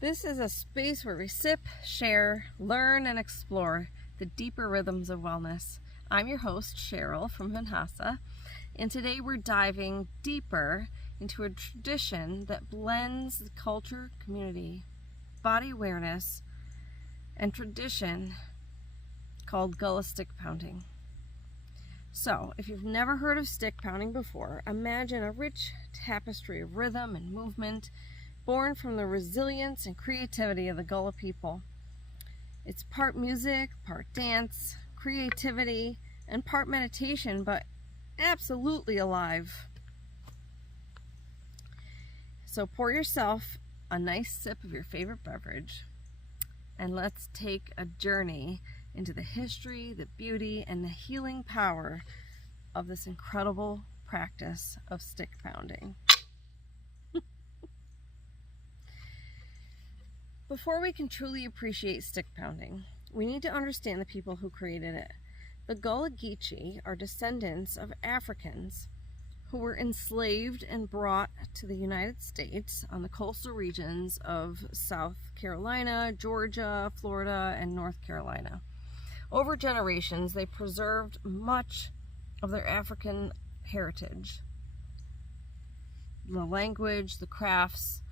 This is a space where we sip, share, learn, and explore the deeper rhythms of wellness. I'm your host, Cheryl from Vinhasa, and today we're diving deeper into a tradition that blends the culture, community, body awareness, and tradition called Gullah stick pounding. So, if you've never heard of stick pounding before, imagine a rich tapestry of rhythm and movement born from the resilience and creativity of the Gullah people. It's part music, part dance, creativity, and part meditation, but absolutely alive. So pour yourself a nice sip of your favorite beverage, and let's take a journey into the history, the beauty, and the healing power of this incredible practice of stick pounding. Before we can truly appreciate stick pounding, we need to understand the people who created it. The Gullah Geechee are descendants of Africans who were enslaved and brought to the United States on the coastal regions of South Carolina, Georgia, Florida, and North Carolina. Over generations, they preserved much of their African heritage. The language, the crafts,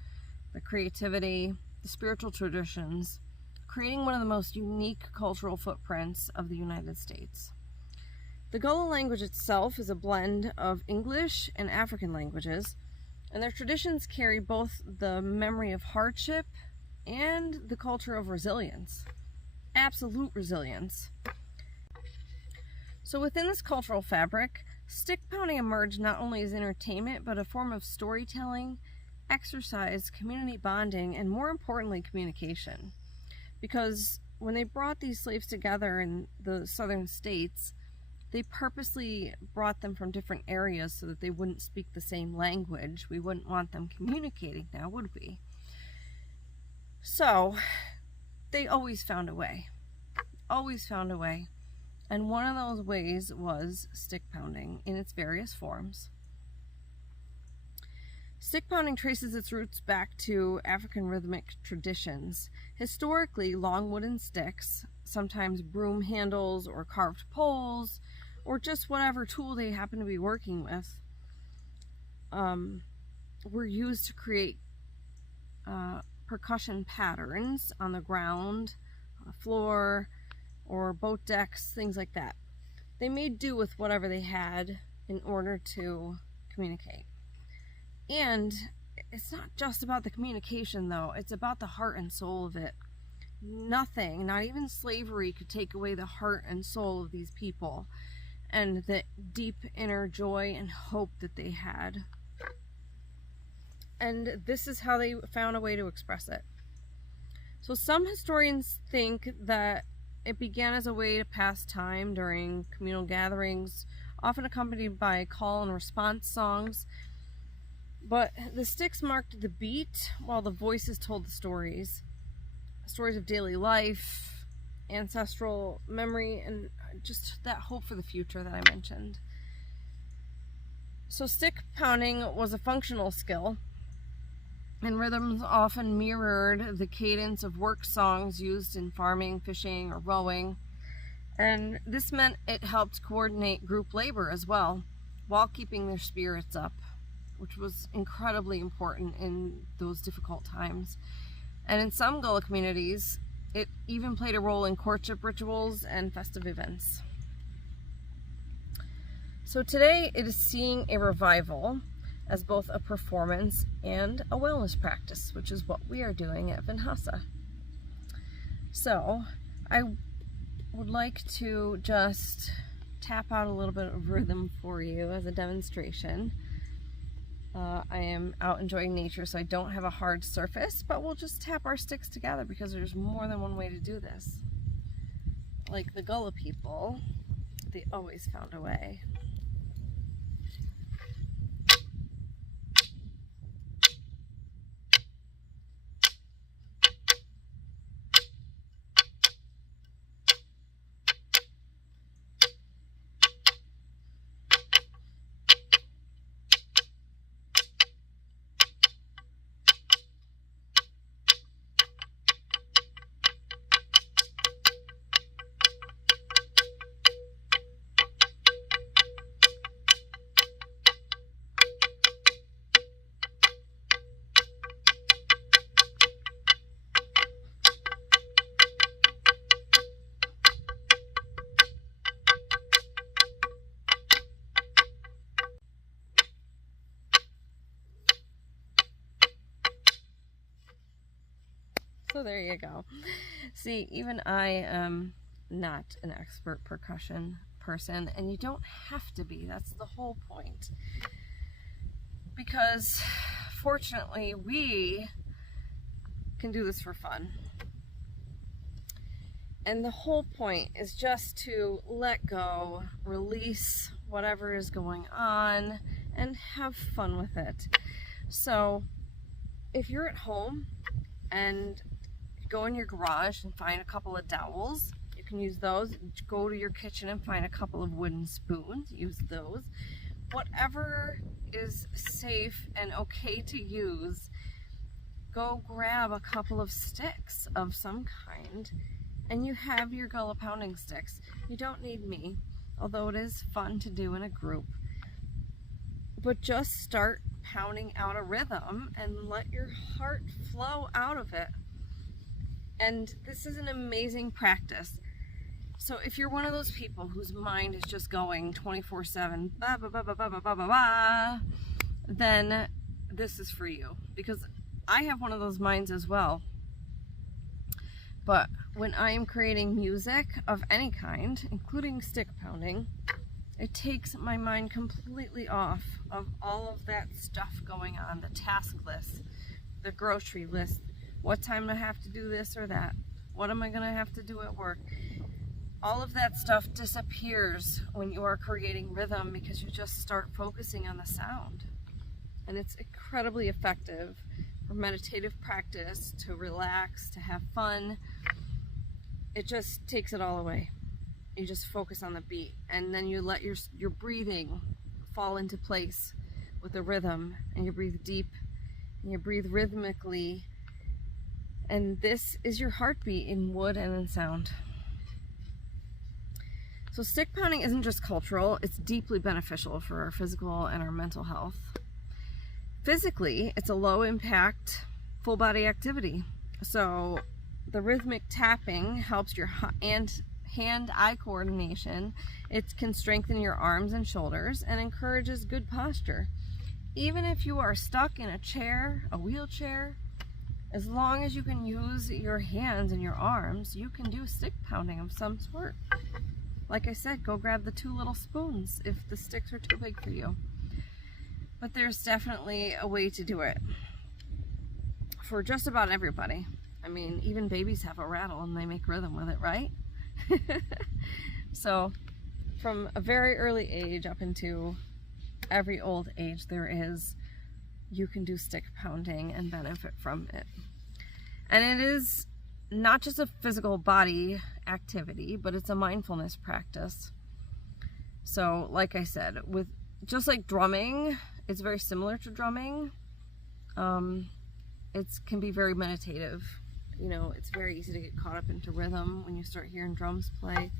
the creativity, the spiritual traditions, creating one of the most unique cultural footprints of the United States. The Gullah language itself is a blend of English and African languages, and their traditions carry both the memory of hardship and the culture of resilience. Absolute resilience. So within this cultural fabric, stick pounding emerged not only as entertainment, but a form of storytelling, exercise, community bonding, and more importantly, communication. Because when they brought these slaves together in the southern states, they purposely brought them from different areas so that they wouldn't speak the same language. We wouldn't want them communicating now, would we? So they always found a way. Always found a way. And one of those ways was stick pounding in its various forms. Stick pounding traces its roots back to African rhythmic traditions. Historically, long wooden sticks, sometimes broom handles or carved poles, or just whatever tool they happen to be working with, were used to create percussion patterns on the ground, on the floor, or boat decks, things like that. They made do with whatever they had in order to communicate. And it's not just about the communication, though. It's about the heart and soul of it. Nothing, not even slavery, could take away the heart and soul of these people and the deep inner joy and hope that they had. And this is how they found a way to express it. So some historians think that it began as a way to pass time during communal gatherings, often accompanied by call and response songs. But the sticks marked the beat while the voices told the stories. Stories of daily life, ancestral memory, and just that hope for the future that I mentioned. So stick pounding was a functional skill, and rhythms often mirrored the cadence of work songs used in farming, fishing, or rowing. And this meant it helped coordinate group labor as well, while keeping their spirits up, which was incredibly important in those difficult times. And in some Gullah communities, it even played a role in courtship rituals and festive events. So today it is seeing a revival as both a performance and a wellness practice, which is what we are doing at Vinhasa. So I would like to just tap out a little bit of rhythm for you as a demonstration. I am out enjoying nature, so I don't have a hard surface, but we'll just tap our sticks together because there's more than one way to do this. Like the Gullah people, they always found a way. So there you go. See, even I am not an expert percussion person, and you don't have to be. That's the whole point. Because fortunately, we can do this for fun. And the whole point is just to let go, release whatever is going on, and have fun with it. So if you're at home and go in your garage and find a couple of dowels, you can use those. Go to your kitchen and find a couple of wooden spoons, use those. Whatever is safe and okay to use, go grab a couple of sticks of some kind, and you have your Gullah pounding sticks. You don't need me, although it is fun to do in a group. But just start pounding out a rhythm and let your heart flow out of it. And this is an amazing practice. So if you're one of those people whose mind is just going 24/7, ba ba ba ba ba ba ba ba ba, then this is for you. Because I have one of those minds as well. But when I am creating music of any kind, including stick pounding, it takes my mind completely off of all of that stuff going on, the task list, the grocery list, what time do I have to do this or that, what am I going to have to do at work. All of that stuff disappears when you are creating rhythm because you just start focusing on the sound. And it's incredibly effective for meditative practice, to relax, to have fun. It just takes it all away. You just focus on the beat, and then you let your breathing fall into place with the rhythm, and you breathe deep and you breathe rhythmically, and this is your heartbeat in wood and in sound. So stick pounding isn't just cultural, it's deeply beneficial for our physical and our mental health. Physically, it's a low impact, full body activity. So the rhythmic tapping helps your hand-eye coordination. It can strengthen your arms and shoulders and encourages good posture. Even if you are stuck in a chair, a wheelchair, as long as you can use your hands and your arms, you can do stick pounding of some sort. Like I said, go grab the 2 little spoons if the sticks are too big for you. But there's definitely a way to do it for just about everybody. I mean, even babies have a rattle and they make rhythm with it, right? So from a very early age up into every old age you can do stick pounding and benefit from it. And it is not just a physical body activity, but it's a mindfulness practice. So like I said, just like drumming, it's very similar to drumming. It can be very meditative. You know, it's very easy to get caught up into rhythm when you start hearing drums play.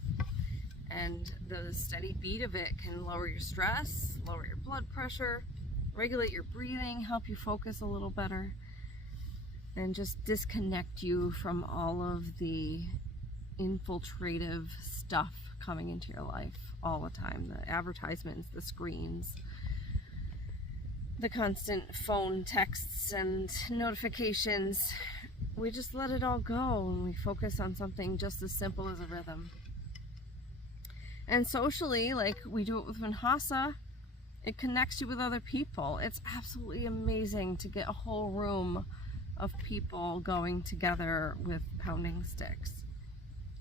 And the steady beat of it can lower your stress, lower your blood pressure, regulate your breathing, help you focus a little better, and just disconnect you from all of the infiltrative stuff coming into your life all the time. The advertisements, the screens, the constant phone texts and notifications. We just let it all go and we focus on something just as simple as a rhythm. And socially, like we do it with Vinyasa, it connects you with other people. It's absolutely amazing to get a whole room of people going together with pounding sticks.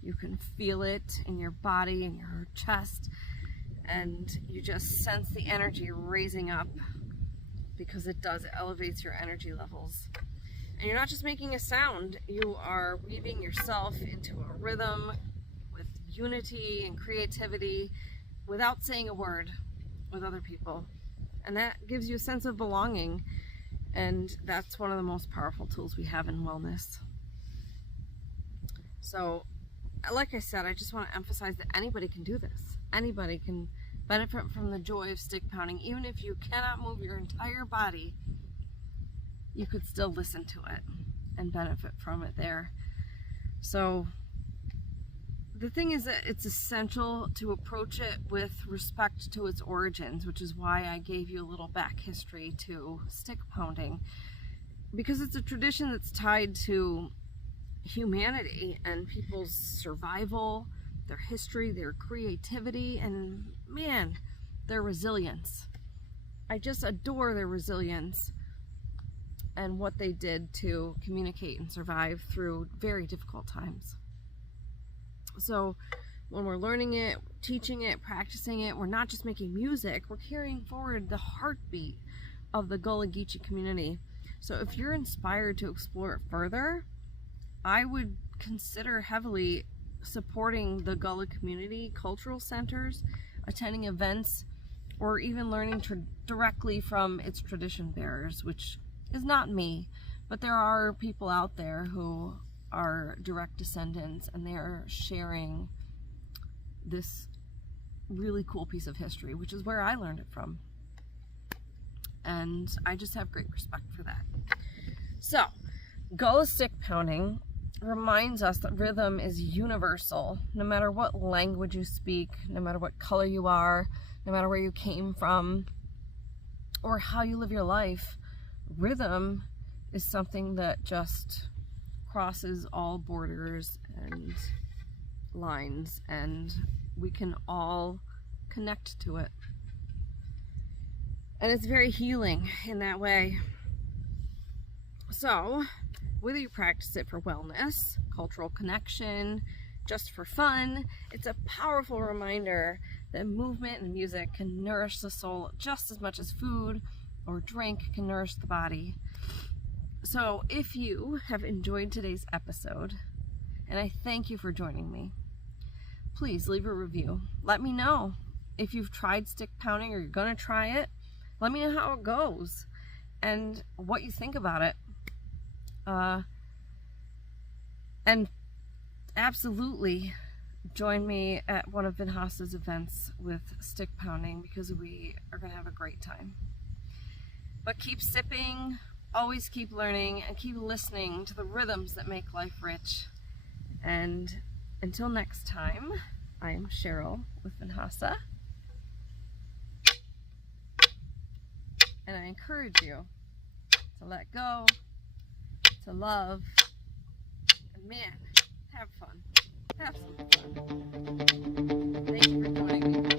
You can feel it in your body, in your chest, and you just sense the energy raising up because it elevates your energy levels. And you're not just making a sound, you are weaving yourself into a rhythm with unity and creativity without saying a word with other people. And that gives you a sense of belonging. And that's one of the most powerful tools we have in wellness. So, like I said, I just want to emphasize that anybody can do this. Anybody can benefit from the joy of stick pounding. Even if you cannot move your entire body, you could still listen to it and benefit from it there. So the thing is that it's essential to approach it with respect to its origins, which is why I gave you a little back history to stick pounding, because it's a tradition that's tied to humanity and people's survival, their history, their creativity, and man, their resilience. I just adore their resilience and what they did to communicate and survive through very difficult times. So when we're learning it, teaching it, practicing it, we're not just making music, we're carrying forward the heartbeat of the Gullah Geechee community. So if you're inspired to explore it further, I would consider heavily supporting the Gullah community cultural centers, attending events, or even learning directly from its tradition bearers, which is not me, but there are people out there who are direct descendants and they're sharing this really cool piece of history, which is where I learned it from. And I just have great respect for that. So, Gullah stick pounding reminds us that rhythm is universal. No matter what language you speak, no matter what color you are, no matter where you came from, or how you live your life, rhythm is something that just crosses all borders and lines, and we can all connect to it. And it's very healing in that way. So, whether you practice it for wellness, cultural connection, just for fun, it's a powerful reminder that movement and music can nourish the soul just as much as food or drink can nourish the body. So if you have enjoyed today's episode, and I thank you for joining me, please leave a review. Let me know if you've tried stick pounding or you're gonna try it. Let me know how it goes and what you think about it. And absolutely join me at one of Vinhasa's events with stick pounding, because we are going to have a great time. But keep sipping, always keep learning, and keep listening to the rhythms that make life rich. And until next time, I'm Cheryl with Vinhasa. And I encourage you to let go, to love, and man, have fun. Have some fun. Thank you for joining me.